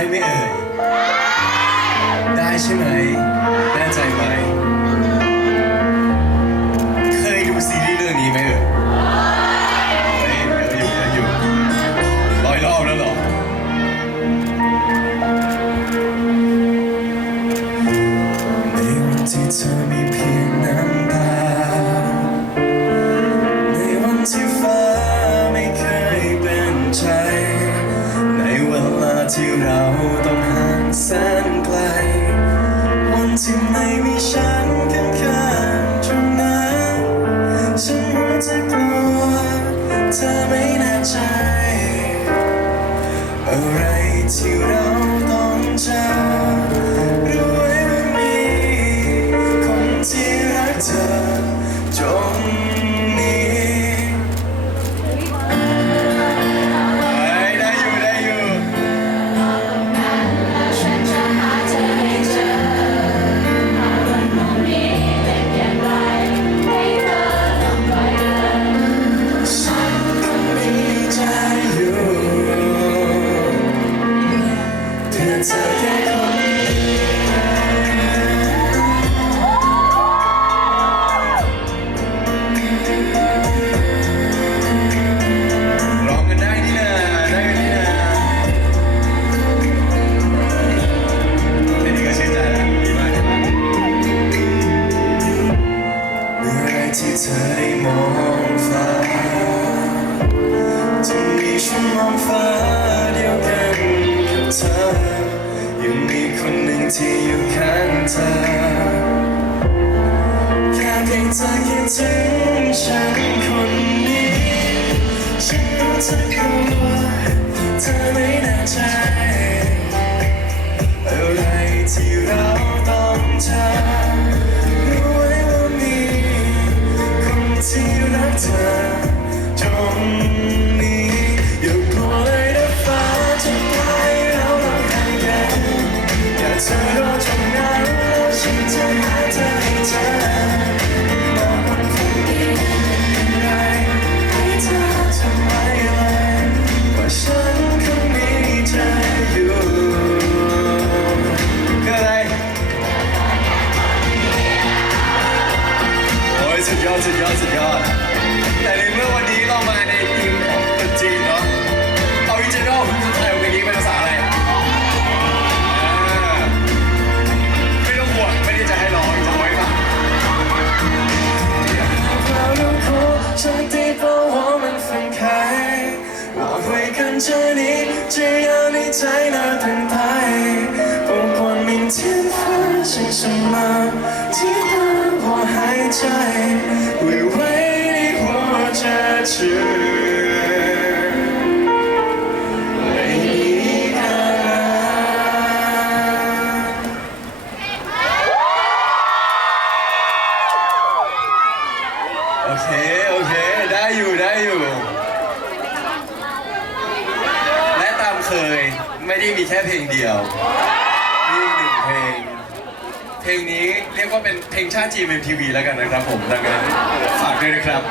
ได้ไหมเอ่ย ได้ใช่ไหมแน่ใจไหม มีฉันข้างๆตรนั้นฉันรู้จะกลัเธอไม่น่ใจ อะไรที่เรา เธอคิดถึงฉันคนนี้ฉันรู้เธอกลัวเธอไม่แน่ใจอะไรที่เราต้องทำ 会为你活着去 รียกว่าเป็นเพลงชาติจีเอ็มทีวีแล้วกันนะครับผมดังนั้นฝากด้วยนะครับ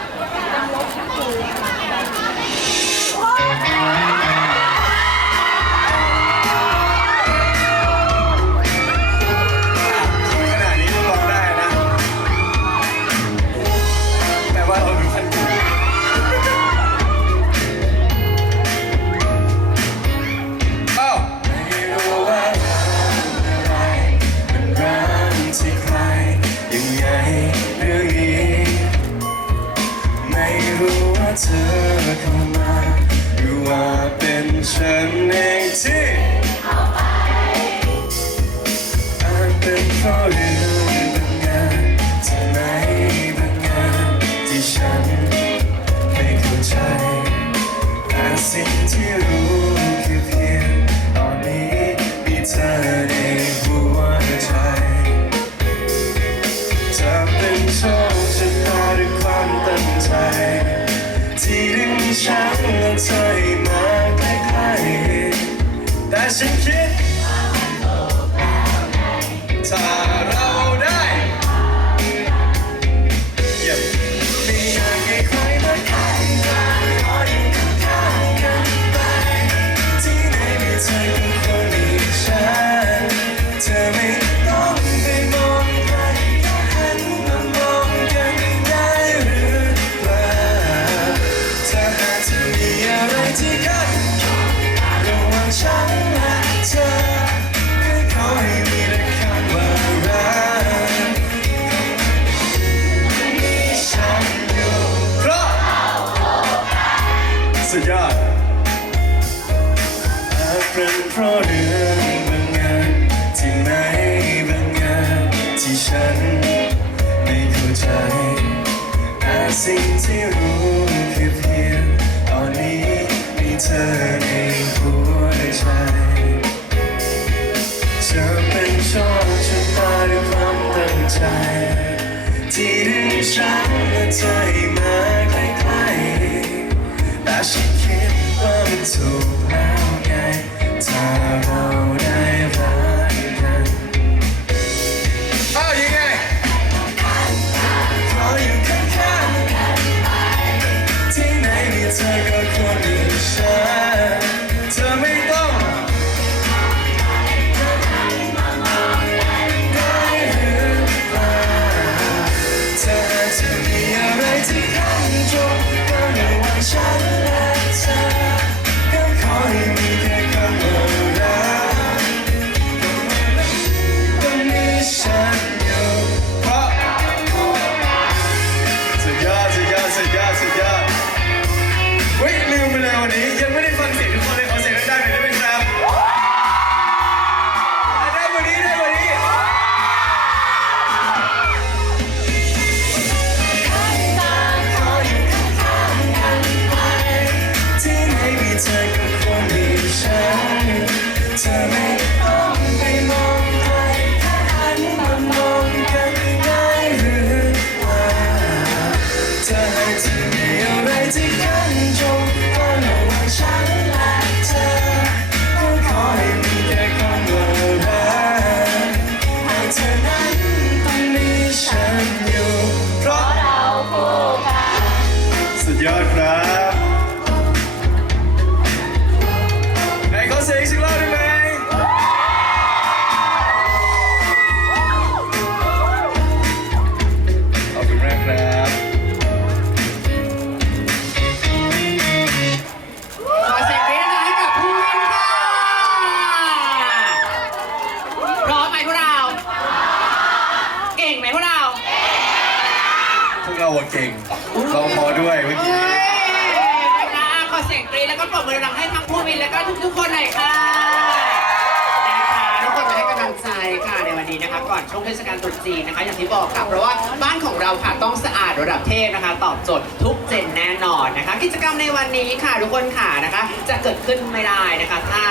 รมในวันนี้ค่ะทุกคนค่ะนะคะ จะเกิดขึ้นไม่ได้นะคะ ถ้า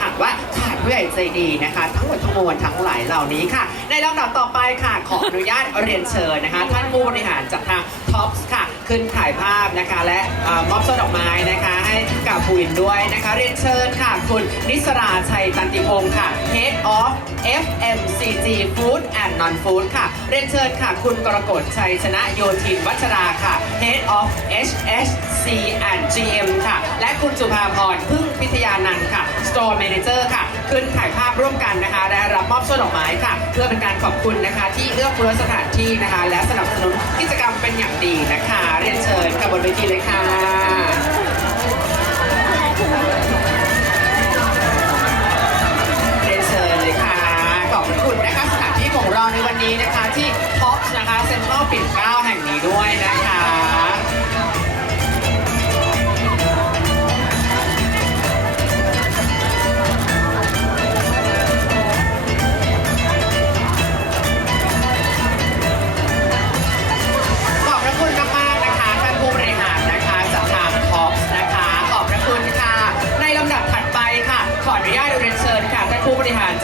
หากว่าขาดผู้ใหญ่ใจดีนะคะ ทั้งหมดทั้งมวลทั้งหลายเหล่านี้ค่ะ ในลำดับต่อไปค่ะขออนุญาตเรียนเชิญนะคะ ท่านผู้บริหารจากทางท็อปส์ค่ะ ขึ้นถ่ายภาพนะคะ และมอบช่อดอกไม้นะคะ ให้กับผู้วินด้วยนะคะ เรียนเชิญค่ะ คุณนิสราชัยตันติพงศ์ค่ะ Head of FMCG Food and Non-Food ค่ะ เรียนเชิญค่ะ คุณกรกฎชัยชนะโยธินวัชราค่ะ Head of HSC and GM ค่ะ และคุณสุภาพรพึ่งพิทยานันท์ค่ะ Store Manager ค่ะ ขึ้นถ่ายภาพร่วมกันนะคะ และรับมอบช่อดอกไม้ค่ะ เพื่อเป็นการขอบคุณนะคะ ที่เอื้อเฟื้อสถานที่นะคะ และสนับสนุนกิจกรรมเป็นอย่างดีนะคะเรียนเชิญกับบนเวทีเลยค่ะเรียนเชิญเลยค่ะขอบคุณนะคะสถานที่ของเราในวันนี้นะคะที่ท็อปนะคะเซ็นทรัลปิ่นเกล้าแห่งนี้ด้วยนะคะ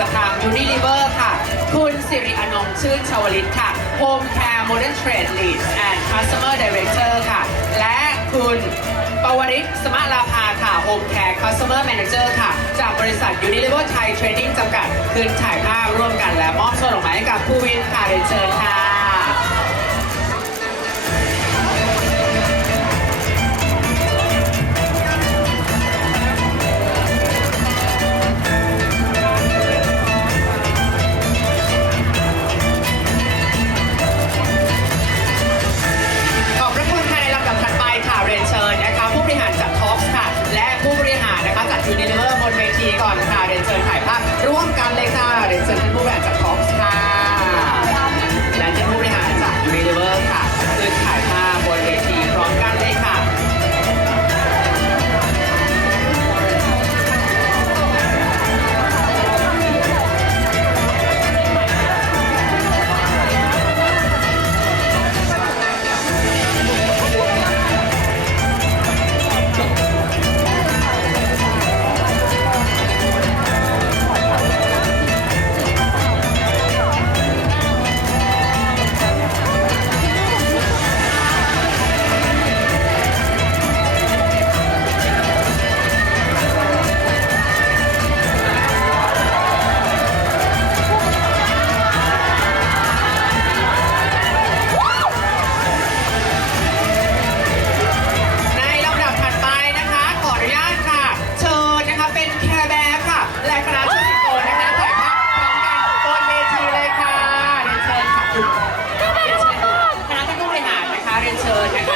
บริหารจากทาง Unilever ค่ะ คุณสิริอนงชื่นชวลิตค่ะ Home Care Modern Trade Lead and Customer Director ค่ะ และคุณปวริศสมาราภาค่ะ Home Care Customer Manager ค่ะ จากบริษัท Unilever Thai Trading จำกัด คืนถ่ายภาพร่วมกันและมอบช่อดอกไม้ให้กับผู้วินค่ะเรียนเชิญค่ะ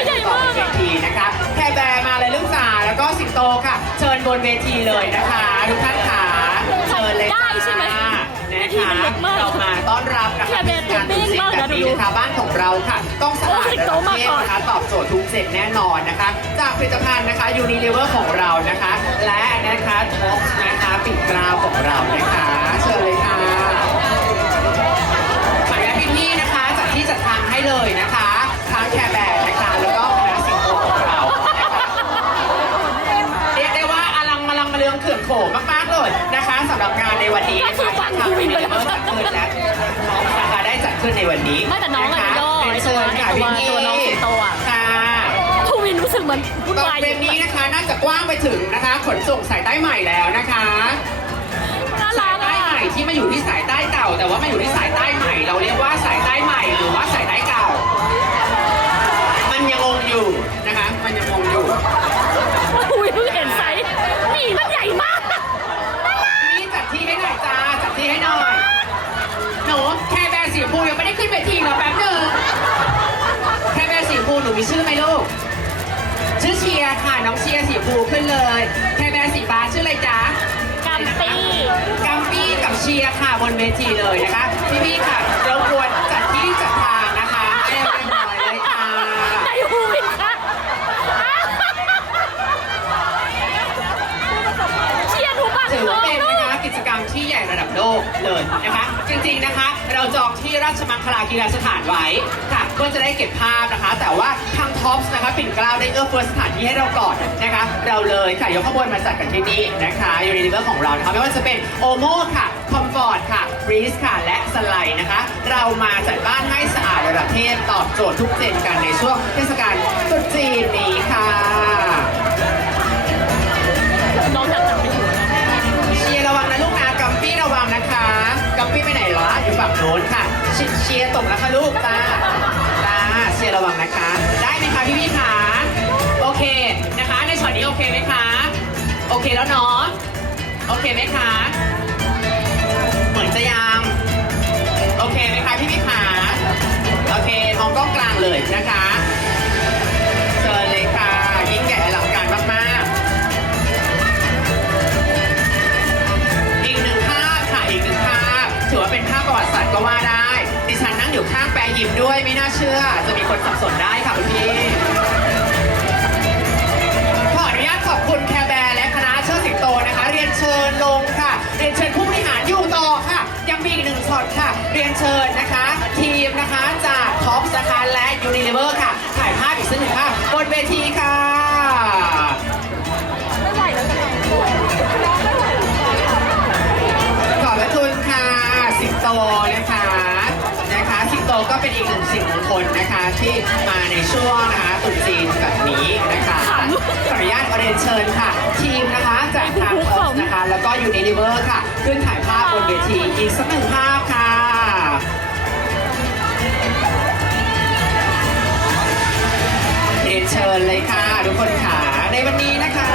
เชิญนะคะติดต่อบนเวทีนะคะแคร์แบร์มาเลยลูกสาวแล้วก็สิงโตค่ะ เชิญบนเวทีเลยนะคะทุกท่านค่ะเชิญเลยค่ะได้ใช่ไหมนะคะทีมันเล็กมากเรามาต้อนรับนะคะแคร์แบร์ตัวเบ้งมากนะแบบนี้ดูนะคะบ้านของเราค่ะ ต้องสะอาดโอ้ยและโตประมาเภทก่อนนะคะตอบโจทย์ทุกเสร็จแน่นอนนะคะ จากผลิตภัณฑ์นะคะยูนิเลเวอร์ของเรานะคะ และนะคะท็อปนะคะปิดกราวของเรานะคะ เชิญเลยค่ะขออนุญาตพี่ๆนะคะจัดที่จัดทางให้เลยนะคะทั้งแคร์แบร์นะคะ แล้วก็คณะสิงโตของเรานะคะเรียกได้ว่าอลังมาลังมาเลืองเขื่อนโขงมากๆเลยนะคะสำหรับงานในวันนี้นะคะที่ทางยูนิเลเวอร์จัดขึ้นและน้องนะคะได้จัดขึ้นในวันนี้ไม่แต่น้องอะะคะย่อเป็นเชิญค่ะไอ้ตัวพี่ตัวน้องสิงโตอะค่ะทูวินรู้สึกเหมือนวุ่นตอนวายเฟรมนี้นะคะน่าจะกว้างไปถึงนะคะ ขนส่งสายใต้ใหม่แล้วนะคะน่าสารัยกใต้อะใหม่ที่มาอยู่ที่สายใต้เก่า แต่ว่ามาอยู่ที่สายใต้ใหม่ เราเรียกว่าสายใต้ใหม่หรือว่าสายใต้เก่ามันยังงง อยู่นะคะ มันยังงงอยู่ทูวินเพิ่งเห็นไซส์หมีมันใหญ่มากนี่จัดที่ให้หน่อยจ้าจัดที่ให้หน่อยหนูแค่แบร์สีชมพูยังไม่ได้ขึ้นเวทีเหรอแป๊บหนึงแค่แบร์สีชมพูหนูมีชื่อไหมลูก ชื่อเชียร์ค่ะน้องเชียร์สีชมพูขึ้นเลยแค่แบร์สีฟ้าชื่ออะไรจ๊ะ กัมปี้กัมปี้กับเชียร์ค่ะบนเวทีเลยนะคะ พี่ๆค่ะรบกวนจัดที่จัดทางนะคะให้เรียบร้อยเลยค่ะ ไหนทูวินคะเชียร์ทูปัง ถือว่าเป็นนะคะกิจกรรมที่ใหญ่ระดับโลกเลย นะคะ จริงๆนะคะ เราจองที่ราชมังคลากีฬาสถานไว้ค่ะเพื่อจะได้เก็บภาพนะคะ แต่ว่าทางท็อปส์นะคะปิ่นเกล้าได้เอื้อเฟื้อสถานที่ให้เราก่อนนะคะ เราเลยค่ะยกขบวนมาจัดกันที่นี่นะคะยูนิเวอร์ของเรานะคะไม่ว่าจะเป็นโอโมค่ะคอมฟอร์ตค่ะบรีสค่ะและสไลด์นะคะ เรามาจัดบ้านให้สะอาดระดับเทพตอบโจทย์ทุกเจนกันในช่วงเทศกาลตรุษจีนนี้ค่ะ กัมปี้ไปไหนเหรออยู่ฝั่งโน้นค่ะเชียร์ตกแล้วค่ะลูกตาตาเชียร์ระวังนะคะ ได้ไหมคะพี่พี่คะโอเคนะคะ ในช็อตนี้โอเคไหมคะโอเคแล้วเนาะโอเคไหมคะเหมือนจะยังโอเคไหมคะพี่พี่ๆคะโอเคมองกล้องกลางเลยนะคะ ยู่ข้างแปรยิมด้วยไม่น่าเชื่อ จะมีคนสับสนได้ค่ะคุณพี่ ขออนุญาตขอบคุณแคร์แบร์และคณะเชิดสิงโตนะคะ เรียนเชิญลงค่ะ เรียนเชิญผู้บริหารอยู่ต่อค่ะ ยังมีอีกหนึ่งช็อตค่ะ เรียนเชิญนะคะ ทีมนะคะจากท็อปสาขาและยูนิเลเวอร์ค่ะ ถ่ายภาพอีกสักหนึ่งภาพบนเวทีค่ะขอบพระคุณค่ะสิงโตนะคะ นะคะสิงโตก็เป็นอีกหนึ่งสิ่งมงคลนะคะ ที่มาในช่วงนะคะตรุษจีนแบบนี้นะคะขออนุญาตเรียนเชิญค่ะ ทีมนะคะจากทางโพสนะคะ แล้วก็ยูนิลิเวอร์ค่ะ ขึ้นถ่ายภาพบนเวทีอีกสักหนึ่งภาพค่ะเรียนเชิญเลยค่ะ ทุกคนค่ะในวันนี้นะคะ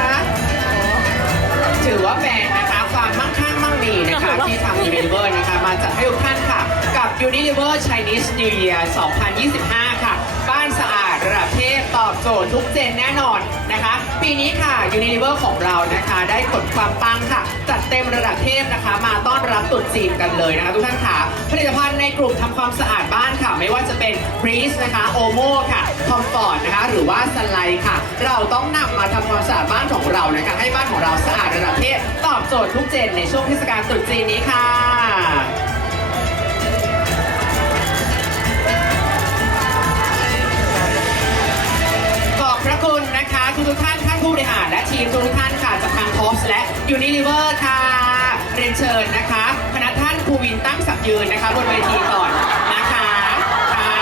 ถือว่าเป็นนะคะ ความมั่งคั่งมั่งมีนะคะที่ทาง Unilever นะคะมาจัดให้ทุกท่านค่ะ กับ Unilever Chinese New Year 2025 ค่ะ บ้านสะอาดระดับเทพต อบอบโจทย์ทุกเจนแน่นอนนะคะ ปีนี้ค่ะ Unilever ของเรานะคะ ได้ขนความปังค่ะ จัดเต็มระดับเทพนะคะ มาต้อนรับตรุษจีนกันเลยนะคะทุกท่านค่ะ ผลิตภัณฑ์ในกลุ่มทำความสะอาดบ้านค่ะ ไม่ว่าจะเป็น Breeze นะคะโอโมค่ะคอมฟอร์ตนะคะ หรือว่าสไลด์ค่ะ เราต้องนำมาทำความสะอาดบ้านของเรานะคะ ให้บ้านของเราสะอาดระดับเทพ ตอบโจทย์ทุกเจนในช่วงเทศกาลตรุษจีนนี้ค่ะ ทุกท่านท่านผู้บริหารและทีมทุกท่านค่ะจากทางโพสและยูนิลิเวอร์ค่ะเรียนเชิญนะคะคณะท่านภูวินตั้งสับยืนนะคะบนเวทีก่อนนะคะค่ะ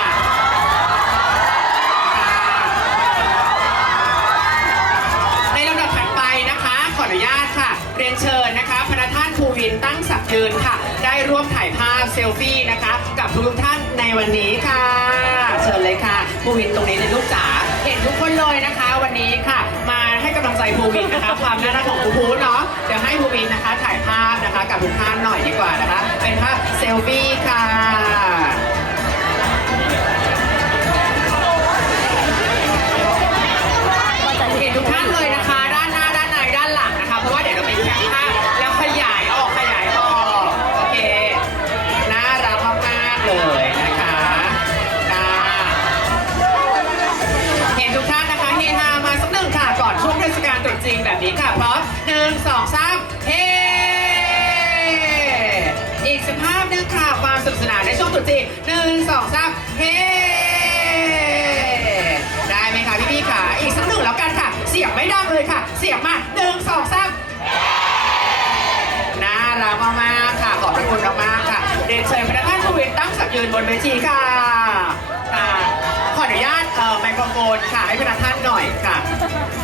ในลำดับถัดไปนะคะ ขออนุญาตค่ะ เรียนเชิญนะคะพนักท่านภูวินตั้งสับยืนค่ะ ได้ร่วมถ่ายภาพเซลฟี่นะคะ กับทุกท่านในวันนี้ค่ะ เชิญเลยค่ะภูวินตรงนี้เลยลูกจ๋า ทุกคนเลยนะคะ วันนี้ค่ะ มาให้กำลังใจภูวินนะคะ ความน่ารักของภูภูเนาะเดี๋ยวให้ภูวินนะคะ ถ่ายภาพนะคะกับทุกท่านหน่อยดีกว่านะคะ เป็นภาพเซลฟี่ค่ะเห็นทุกท่านเลยนะคะ ยืนบนเวทีค่ะค่ะขออนุญาตเอ่อไมโครโฟนค่ะให้พนักท่านหน่อยค่ะ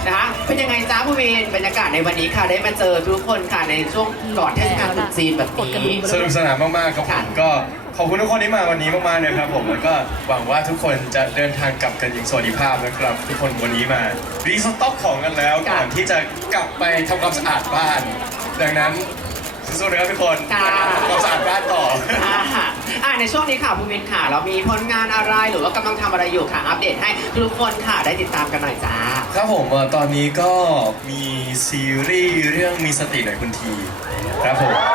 นะคะเป็นยังไงจ้าผู้วินบรรยากาศในวันนี้ค่ะได้มาเจอทุกคนค่ะในช่วงก่อนเทศกาลตรุษจีนแบบนี้ สนุกสนานมากๆครับผค่ะ มก็ขอบคุณทุกคนที่มาวันนี้มากๆเลยครับผมแล้วก็หวังว่าทุกคนจะเดินทางกลับกันอย่างสวัสดิภาพนะครับ ทุกคนวันนี้มารีสต็อกของกันแล้วก่อนที่จะกลับไปทำความสะอาดบ้าน ดังนั้น สู้ๆนะครับทุกคนค่ะทำความสะอาดบ้านต่อ อ่าอ่าในช่วงนี้ค่ะภูมินค่ะ เรามีผลงานอะไรหรือว่ากำลังทำอะไรอยู่ค่ะ อัปเดตให้ทุกคนค่ะได้ติดตามกันหน่อยจ้า ครับผมเอ่อตอนนี้ก็มีซีรีส์เรื่องมีสติหน่อยคุณที ครับผม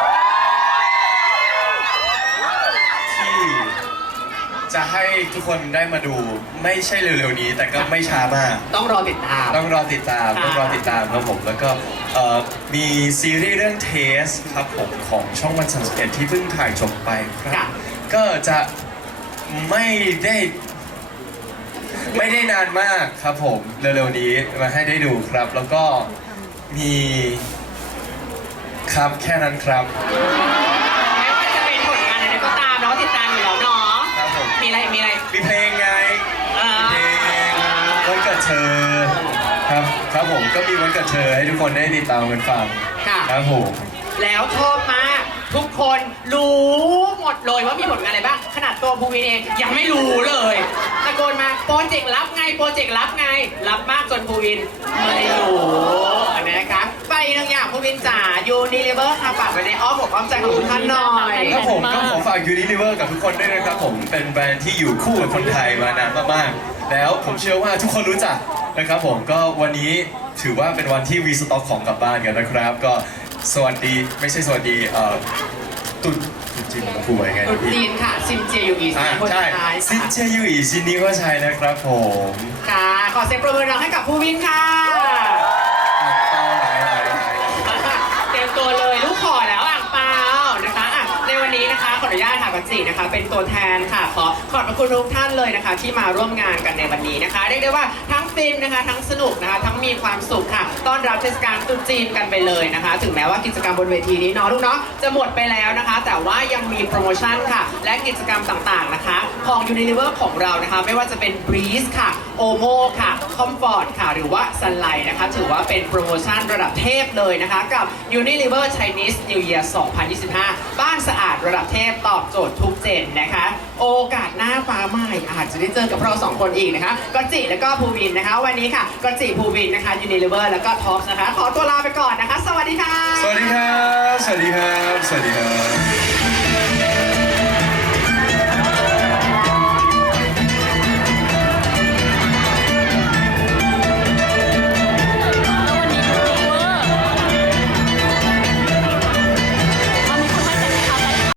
ให้ทุกคนได้มาดูไม่ใช่เร็วๆนี้ แต่ก็ไม่ช้ามาก ต้องรอติดตาม ต้องรอติดตาม ค่ะ ต้องรอติดตามครับผม แล้วก็เอ่อมีซีรีส์เรื่องเทสครับผมของช่องวันสามสิบเอ็ดที่เพิ่งถ่ายจบไปครับก็จะไม่ได้ไม่ได้นานมากครับผม เร็วๆนี้มาให้ได้ดูครับ แล้วก็มีครับแค่นั้นครับ มมีอะไรมีอะไรมีเพลงไงอ่าเพลงวันเกิดเธอครับครับผมก็มีวันเกิดเธอให้ทุกคนได้ติดตามกันฟังค่ะ ครับผมแล้วชอบมากทุกคนรู้หมดเลยว่ามีผลงานอะไรบ้าง ขนาดตัวภูมินเองยังไม่รู้เลยตะโกนมาโปรเจกต์รับไงโปรเจกต์รับไง รับมากจนภูวินไม่รู้นะคะไป อีกหนึ่งอย่างภูวินจ๋ายูนิลิเวอร์ค่ะฝากไว้ในอ้อมอกอ้อมใจของทุกท่านหน่อย ครับผมก็ขอฝากยูนิลิเวอร์กับทุกคนด้วยนะครับผมเป็นแบรนด์ที่อยู่คู่กับคนไทยมานานมากๆแล้วผมเชื่อว่าทุกคนรู้จักนะครับผมก็วันนี้ถือว่าเป็นวันที่รีสต็อกของกลับบ้านกันนะครับ ก็สวัสดีไม่ใช่สวัสดีเอ่อตุนตุนจีนมาพูดว่ายังไงตรุษพี่จีนค่ะ ซิมเจยูอีสอ่าคนใช่ไทยซินเจยูอีซินนี้ว่าใช่นะครับผม ค่ะขอเสียงปรบมือดังให้กับภูวินค่ะอะ ตัวเลย ลูกขอ 24 นะคะ เป็นตัวแทนค่ะ ขอขอบพระคุณทุกท่านเลยนะคะ ที่มาร่วมงานกันในวันนี้นะคะเรียกได้ว่าทั้งฟินนะคะ ทั้งสนุกนะคะ ทั้งมีความสุขค่ะ ต้อนรับเทศกาลตรุษจีนกันไปเลยนะคะ ถึงแม้ว่ากิจกรรมบนเวทีนี้เนาะลูกเนาะจะหมดไปแล้วนะคะ แต่ว่ายังมีโปรโมชั่นค่ะ และกิจกรรมต่างๆนะคะ ของยูนิลีเวอร์ของเรานะคะ ไม่ว่าจะเป็นบลิสค่ะโอโมค่ะคอมฟอร์ตค่ะ หรือว่าซันไลนะคะ ถือว่าเป็นโปรโมชั่นระดับเทพเลยนะคะ กับ Unilever Chinese New Year 2025 บ้านสะ ระดับเทพตอบโจทย์ทุกเจนนะคะ โอกาสหน้าฟ้าใหม่อาจจะได้เจอกับเราสองคนอีกนะคะกอตจิแล้วก็ภูวินนะคะ วันนี้ค่ะกอตจิภูวินนะคะยูนิเลเวอร์แล้วก็ท็อปนะคะ ขอตัวลาไปก่อนนะคะ สวัสดีค่ะ สวัสดีครับ สวัสดีครับ สวัสดีครับ